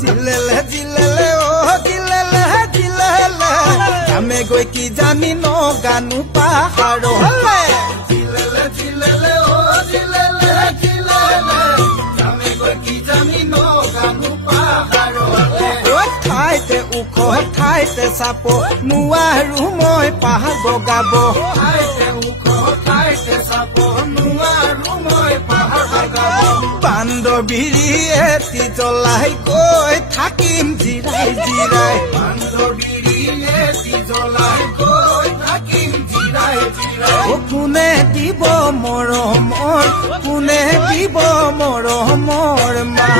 জিলেলে জিলেলে ও জিলেলে জিলেলে আমি গৈ কি জানি নগানো পাহাৰলে জিলেলে জিলেলে ও জিলেলে জিলেলে আমি গৈ কি জানি নগানো পাহাৰলে ঠাইতে উখ ঠাইতে চাপ নোৱাৰো মই পাহাৰ বগাব ঠাইতে উখ ঠাইতে চাপ নোৱাৰো মই পাহাৰ বগাব বান্দৰবিৰি এটি জ্বলাই গৈ থাকিম জিৰাই জিৰাই বান্দৰবিৰি এটি জ্বলাই গৈ থাকিম জিৰাই জিৰাই কোনে দিব মৰমৰ কোনে দিব মৰমৰ মা